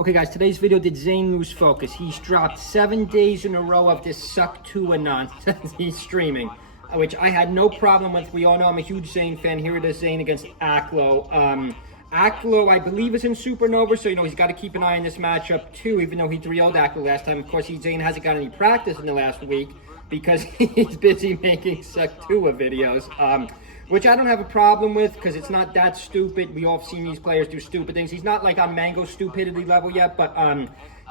Okay guys, today's video did Zain lose focus. He's dropped 7 days in a row of this suck to a nonsense he's streaming, which I had no problem with. We all know I'm a huge Zain fan. Here it is, Zain against Aklo. Aklo, I believe, is in Supernova, so he's got to keep an eye on this matchup too, even though he 3-0'd Aklo last time. Of course, Zain hasn't got any practice in the last week because he's busy making suck to a videos. Which I don't have a problem with because it's not that stupid. We all have seen these players do stupid things. He's not like on Mango stupidity level yet, but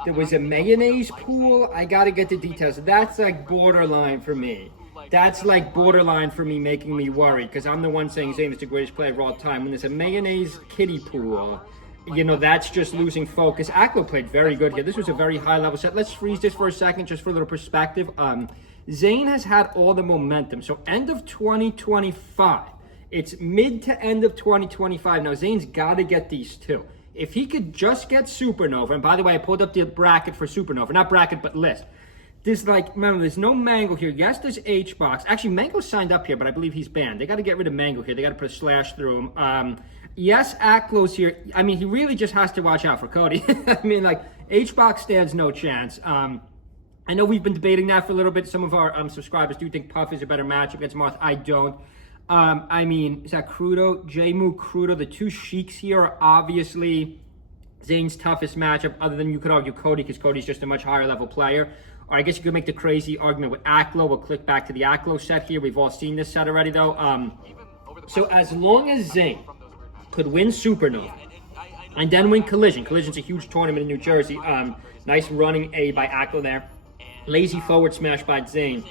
there was a mayonnaise pool. I got to get the details. That's like borderline for me. That's like borderline for me, making me worried because I'm the one saying Zain is the greatest player of all time. When there's a mayonnaise kiddie pool, that's just losing focus. Aklo played very good here. This was a very high level set. Let's freeze this for a second just for a little perspective. Zain has had all the momentum. So end of 2025. It's mid to end of 2025. Now, Zain's got to get these two. If he could just get Supernova, and by the way, I pulled up the bracket for Supernova. Not bracket, but list. Remember, there's no Mango here. Yes, there's H-Box. Actually, Mango signed up here, but I believe he's banned. They got to get rid of Mango here. They got to put a slash through him. Yes, Aklo's here. I mean, he really just has to watch out for Cody. I mean, H-Box stands no chance. I know we've been debating that for a little bit. Some of our subscribers do think Puff is a better matchup against Marth. I don't. I mean, is that Crudo? J-Moo, Crudo. The two Sheiks here are obviously Zain's toughest matchup, other than you could argue Cody, because Cody's just a much higher level player. Or I guess you could make the crazy argument with Aklo. We'll click back to the Aklo set here. We've all seen this set already, though. So as long as Zain could win Supernova and then win Collision. Collision's a huge tournament in New Jersey. Nice running A by Aklo there. Lazy forward smash by Zain.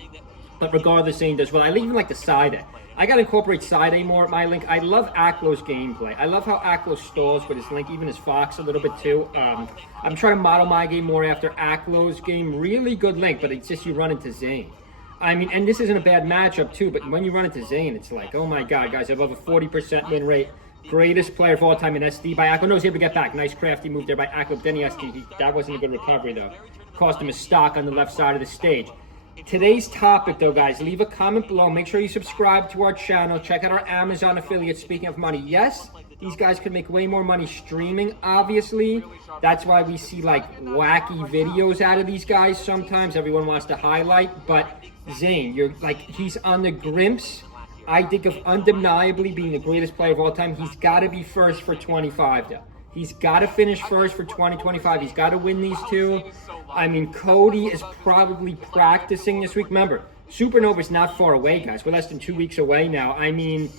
But regardless, Zain does well. I even like the side A. I got to incorporate side A more at my link. I love Aklo's gameplay. I love how Aklo stalls with his link, even his Fox a little bit too. I'm trying to model my game more after Aklo's game. Really good link, but it's just you run into Zain. I mean, and this isn't a bad matchup too, but when you run into Zain, it's like, oh my God, guys, above a 40% win rate. Greatest player of all time in SD by Aklo. No, he's able to get back. Nice crafty move there by Aklo. Then he SD. That wasn't a good recovery, though. Cost him a stock on the left side of the stage. Today's topic, though, guys, leave a comment below. Make sure you subscribe to our channel. Check out our Amazon affiliate. Speaking of money, yes, these guys could make way more money streaming, obviously. That's why we see, wacky videos out of these guys sometimes. Everyone wants to highlight. But Zain, he's on the Grimps. I think of undeniably being the greatest player of all time. He's got to be first for 25, though. He's got to finish first for 2025. He's got to win these two. I mean, Cody is probably practicing this week. Remember, Supernova is not far away, guys. We're less than 2 weeks away now. I mean,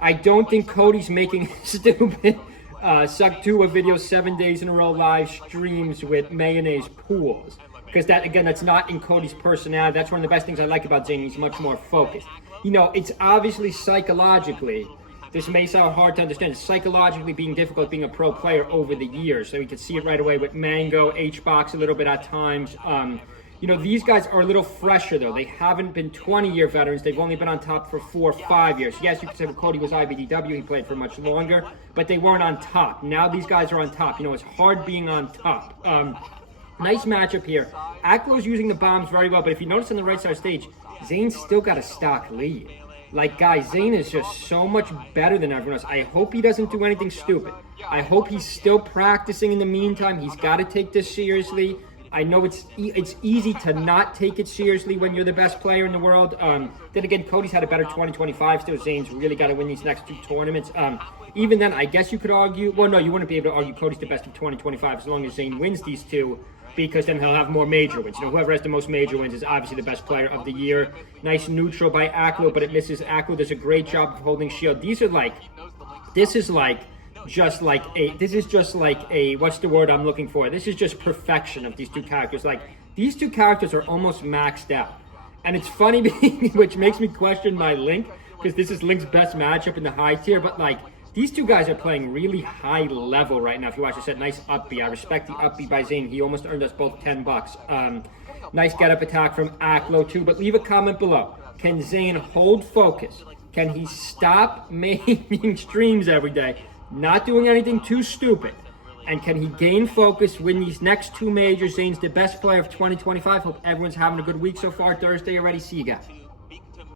I don't think Cody's making stupid suck to a video 7 days in a row live streams with mayonnaise pools. Because that's not in Cody's personality. That's one of the best things I like about Zain. He's much more focused. It's obviously psychologically, this may sound hard to understand, it's psychologically being difficult being a pro player over the years. So you can see it right away with Mango, H-Box a little bit at times. These guys are a little fresher, though. They haven't been 20-year veterans. They've only been on top for 4 or 5 years. Yes, you could say Cody was IBDW. He played for much longer, but they weren't on top. Now these guys are on top. It's hard being on top. Nice matchup here. Aklo's using the bombs very well, but if you notice on the right side of the stage, Zain's still got a stock lead. Guys, Zain is just so much better than everyone else. I hope he doesn't do anything stupid. I hope he's still practicing in the meantime. He's got to take this seriously. I know it's easy to not take it seriously when you're the best player in the world. Then again, Cody's had a better 2025 still. Zain's really got to win these next 2 tournaments. Even then, I guess you could argue, well, no, you wouldn't be able to argue Cody's the best of 2025 as long as Zain wins these 2. Because then he'll have more major wins. Whoever has the most major wins is obviously the best player of the year. Nice neutral by Aklo, but it misses Aklo. Does a great job of holding shield. This is just like a, what's the word I'm looking for? This is just perfection of these two characters. These two characters are almost maxed out. And it's funny, which makes me question my Link, because this is Link's best matchup in the high tier, but these two guys are playing really high level right now. If you watch this set, nice up B. I respect the up B by Zain. He almost earned us both $10. Nice get up attack from Aklo too. But leave a comment below. Can Zain hold focus? Can he stop making streams every day, not doing anything too stupid? And can he gain focus, win these next 2 majors? Zain's the best player of 2025. Hope everyone's having a good week so far. Thursday already. See you guys.